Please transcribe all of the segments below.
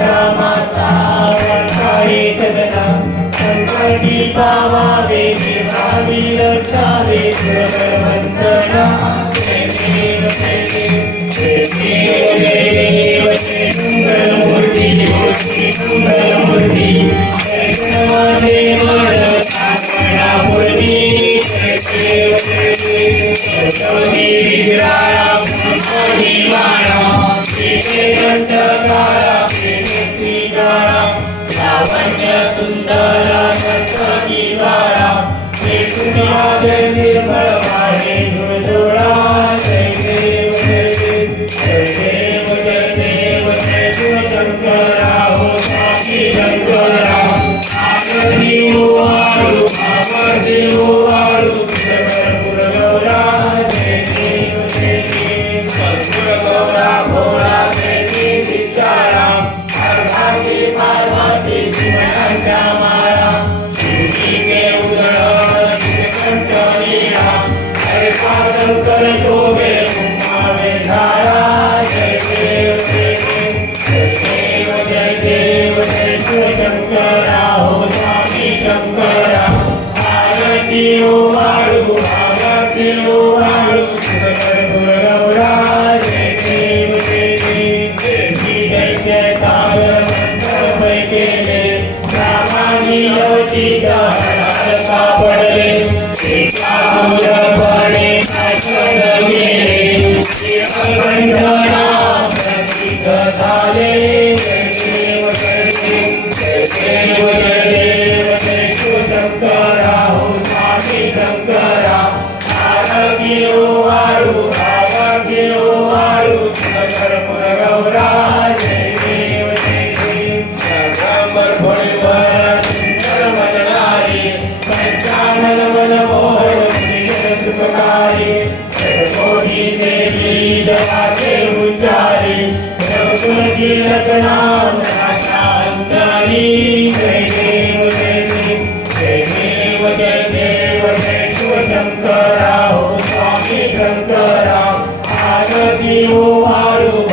रामाचा वसावे सदना संकटी पावावे देवावी रक्षावे भगवंतना जय देव जय देव जय देव जय देव जय सुंदरमूर्ती मूर्ती सुंदरमूर्ती जय गणदेव मूर्ती जय देव जय देव सती विग्रहाळा पुष्पणी माळा श्री कंठकाळा श्री काळा लावण्य सुंदर सती बाळा श्री सुनिया निर्मळ वाणे धुळधुळा जय देव जय देव जय देव जय देव जय शिवशंकरा हो स्वामी शंकरा आरती ओवाळू आरती ओवाळू गौरा जय देव जय देव गौरा भोरा जय देव विशाळा पार्वती पार्वती शिवनांच्या माळा शिवजीने उदळण शिवकंठनीळा हरे शंकर शोभे उमावे झाडा जय देव जय देव जय देव जय देव जय शिवशंकरा हो स्वामी शंकरा आरती ओवाळू आरती ओवाळू गौरा जय देव जय देव जय जय सागर मंत्र केले रामानी अवतीचा हरका पडले पडे नाशक गेले शिवकंठना प्रसिद्ध झाले जय देव जय देव जय देव जय देव जय शिवशंकरा हो स्वामी शंकरा आरती ओवाळू गौरा जय देव जय देव ब्रह्मर भोळेवर सुंदर मननारी पंचानन मन मोहन सुखकारी सर्वोधी देवी जगाचे उच्चारी रघुपती रत्नाम अंतरी जय देव जय देव जय देव जय देव जय शिवशंकरा हो स्वामी शंकरा आरती ओवाळू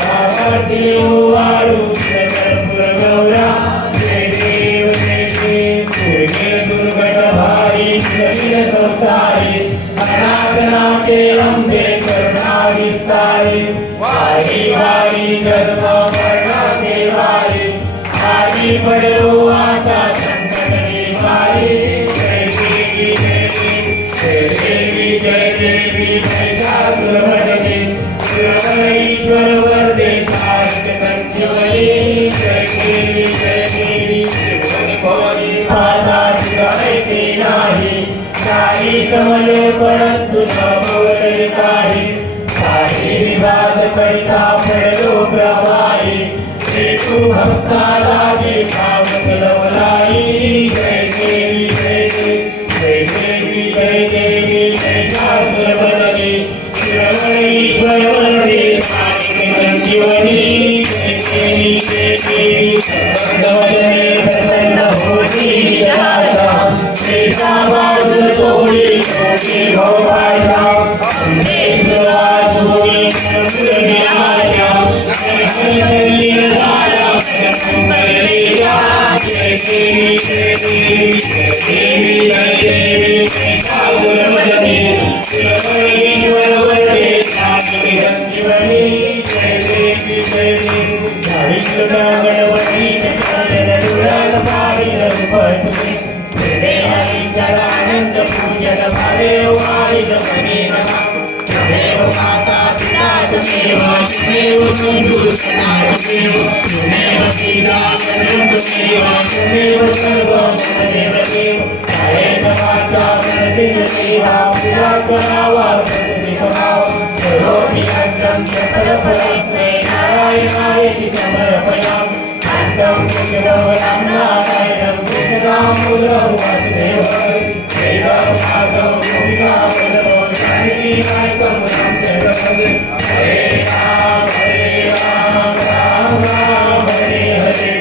गौरा जय देव जय देव दुर्गत भारी नवीन संसारी अनाथनाथे अंबे करुणा विस्तारी वारी वारी जन्म मरणाचे वारी आधी पडलो आता संकट निवारी जय देवी जय देवी जय देवी जय शास्त्रमणी ईश्वर वरदे साहित्य संजीवनी जय देवी जय देवी भोरी माता शिवायचे नाही काही समले परंतु न बोले काही विवाद करिता पडलो प्रवाही तू भक्ता लागे भावक लवलाई जय देवी जय देवी जय देवी जय शास्त्रमणी ईश्वर वरदे साहित्य संजीवनी जय देवी प्रसन्न होती विलासा श्रीसावास सोहळी सोहळी भवभाषा देवासुरी विनाशा निर्धारा संकलेशा जय देवी जय देवी जय देवी जय देवी जय शास्त्रमणी ईश्वर वरदे साहित्य संजीवनी जय देवी जय देवी गणपती आनंद पूजन भावे वारिद मने नमः देव माता पिता तमेव तमेव बंधु सदा तमेव तमेव सीता तमेव तमेव सर्वं तमेव देव हरे माता प्रसिद्ध सेवा पूजा करावा प्रतिभाव सर्वोपि यज्ञं सकल फलस्मै नारायणाय समर्पयामि अन्तं पुण्यं नारायणं कृष्णदामोदरं वासुदेवं देवमाधवं गोविन्दं शान्तिनायकं हरे राम राम राम हरे हरे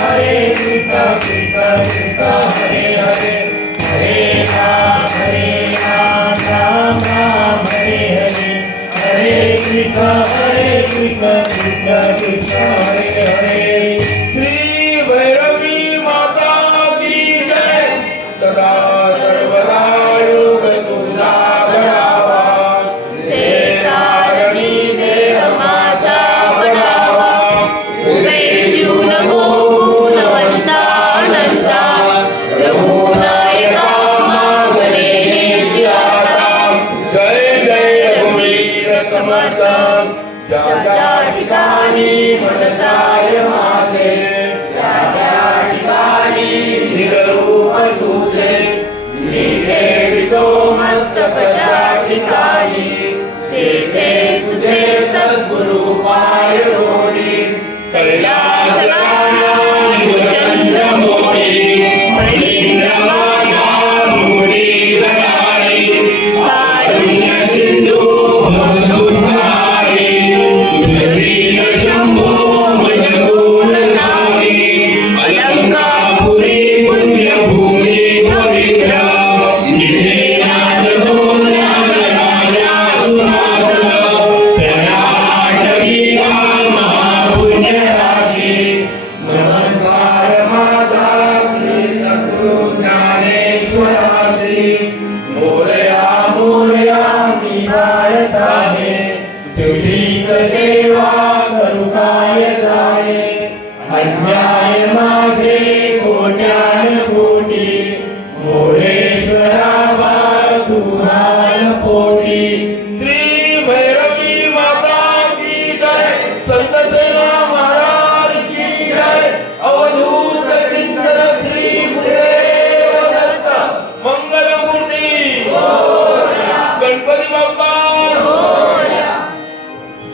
हरे कृष्ण कृष्ण कृष्ण हरे हरे हरे राम राम राम हरे हरे हरे कृष्ण कृष्ण कृष्ण हरे हरे. श्री भैरवी माता की जय. सदा सर्वदा योग तुझा घडावा. से कारणी देह माझा वडावा. उभे शिव नको गुणवंता अनंता. रघुनायका मागणे हेची आता. जय जय रघुवीर समर्थ. ज्या ज्या ठिकाणी मनचा